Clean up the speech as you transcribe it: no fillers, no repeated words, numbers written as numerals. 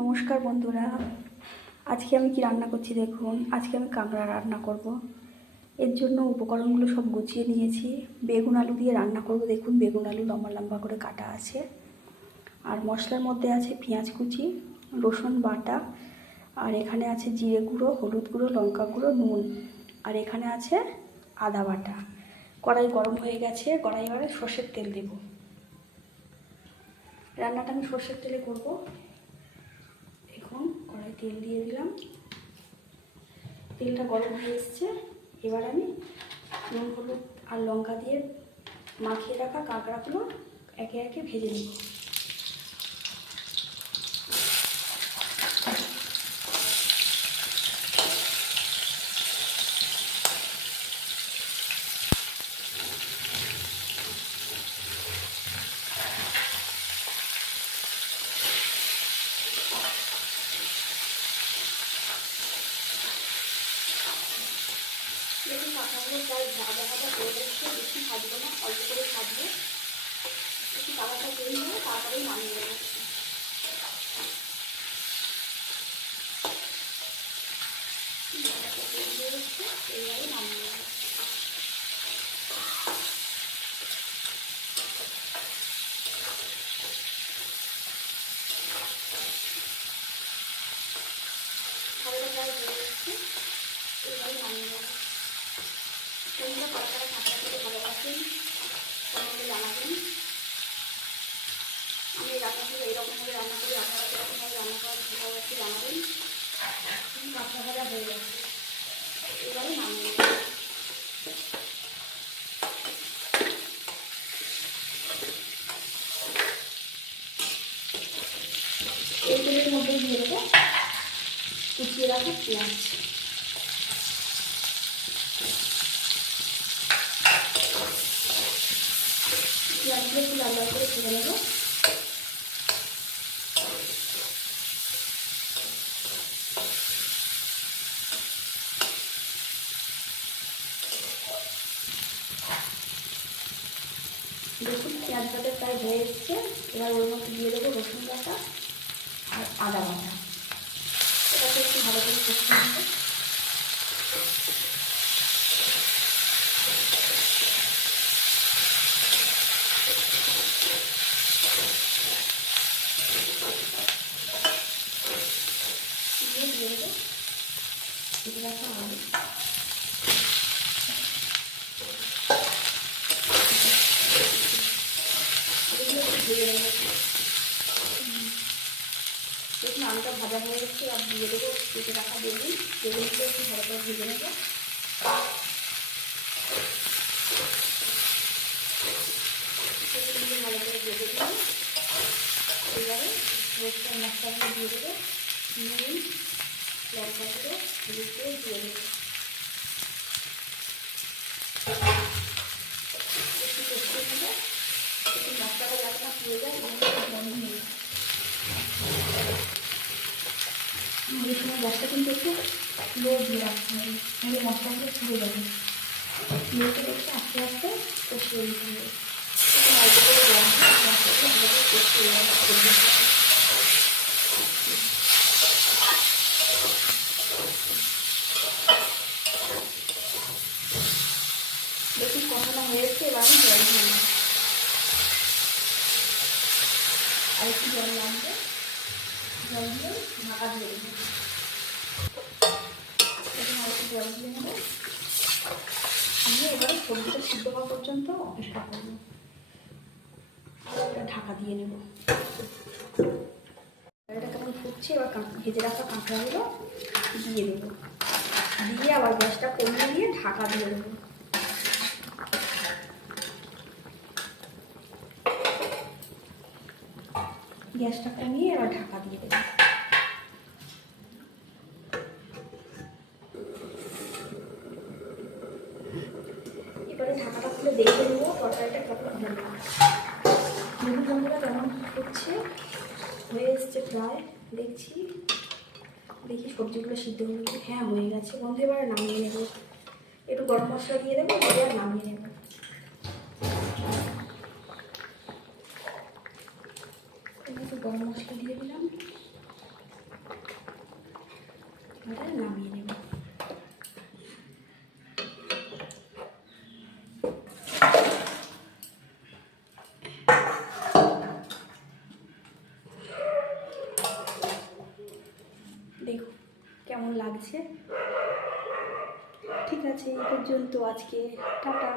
নমস্কার বন্ধুরা, আজকে আমি কি রান্না করছি দেখুন। আজকে আমি কাঁকড়া রান্না করব। এর জন্য উপকরণগুলো সব গুছিয়ে নিয়েছি। বেগুন আলু দিয়ে রান্না করব। দেখুন, বেগুন আলু লম্বা লম্বা করে কাটা আছে। আর মশলার মধ্যে আছে পেঁয়াজ কুচি, রসুন বাটা, আর এখানে আছে জিরে গুঁড়ো, হলুদ গুঁড়ো, লঙ্কা গুঁড়ো, নুন, আর এখানে আছে আদা বাটা। কড়াই গরম হয়ে গেছে, কড়াই এবারে সর্ষের তেল দেব। রান্নাটা আমি সর্ষের তেলে করব। এখন কড়াই তেল দিয়ে দিলাম, তেলটা গরম হয়ে এসছে। এবার আমি নুন হলুদ আর লঙ্কা দিয়ে মাখিয়ে রাখা কাঁকড়াগুলো একে একে ভেজে নেব। দেখুন, কাঁকড়াগুলো প্রায় ভাজা ভাজা হয়ে যাচ্ছে। বেশি ভাজবো না, অল্প করে ভাজবো। একটু কালারটা তৈরি হয়ে তাড়াতাড়ি নামিয়ে নেবো। তৈরি হয়ে যাচ্ছে, এইভাবে নামিয়ে নেবো। ভালোটা প্রায় হয়ে যাচ্ছে, এইভাবে নামিয়ে নেবো। তোমরা কাঁকড়া কাঁকড়া খেতে ভালোবাসেন, তোমাকে জানাবেন। আমি রান্নাগুলো এইরকমভাবে রান্না করি, আপনারা কীরকমভাবে রান্না করেন ভালোবাসি জানাবেন। কাঁকড়া ভাজা হয়ে যাচ্ছে, এবারে নামিয়ে নেব। এই তেলের মধ্যে দিয়ে দেবো কুচিয়ে রাখা পেঁয়াজ। পেঁয়াজগুলো একটু লাল লাল করে ভেজে নেব। দেখুন, পেঁয়াজ ভাজা প্রায় হয়ে এসছে। এবার ওর মধ্যে দিয়ে দেবো রসুন বাটা আর আদা বাটা। এটাকে একটু ভালো করে কষিয়ে নেব। দিয়ে দেবো ভেজে রাখা আলু। এগুলো একটু ভেজে নেব। দেখুন, আলুটা ভাজা হয়ে গেছে। আর দিয়ে দেবো কেটে রাখা বেগুন। বেগুনগুলো একটু ভালো করে ভেজে নেব। বেগুনগুলো ভালো করে ভেজে নেব। এবারে রসুন মশলাগুলো দিয়ে দেবো। নুন, লঙ্কা গুঁড়ো, হলুদ গুঁড়ো দিয়ে দেবো। একটু কষিয়ে নেব। একটু মশলাটা যাতে না পুড়ে যায়, বন্ধ নেব। এই সময় গ্যাসটা কিন্তু একটু লো দিয়ে রাখতে হবে, তাহলে মশলাগুলো পুড়ে যাবে। লোতে রেখে আস্তে আস্তে কষিয়ে নিতে হবে। অল্প করে গরম করে মশলাটা ভালো করে কষিয়ে নেব। দেখুন, কষানো হয়েছে। এবার আমি জল দিয়ে নেব। আর একটু জল লাগবে, জল দিয়ে ঢাকা দিয়ে দেবো। দেখুন, আর একটু জল দিয়ে নেব। আমি এবারে সবজিটা সিদ্ধ হওয়া পর্যন্ত অপেক্ষা করব। এটা ঢাকা দিয়ে নেব। এটা কেমন ফুটছে, এবার ভেজে রাখা কাঁকড়াগুলো দিয়ে দেবো। দিয়ে আবার গ্যাসটা কমিয়ে দিয়ে ঢাকা দিয়ে দেবো। গ্যাসটা কমিয়ে এবার ঢাকা দিয়ে দেবো। এবারে ঢাকাটা খুলে দেখে নেবো তরকারিটা কেমন হলো। দেখুন বন্ধুরা, কেমন হচ্ছে, হয়ে এসছে প্রায়। দেখি সবজিগুলো সিদ্ধ হয়ে গেছে। হ্যাঁ, হয়ে গেছে বন্ধু। এবারে নামিয়ে নেব। একটু গরম মশলা দিয়ে দেবো, দিয়ে আর নামিয়ে নেব। একটু গরম মশলা দিয়ে দিলাম। কেমন লাগছে। ঠিক আছে, এই পর্যন্ত আজকে, টাটা।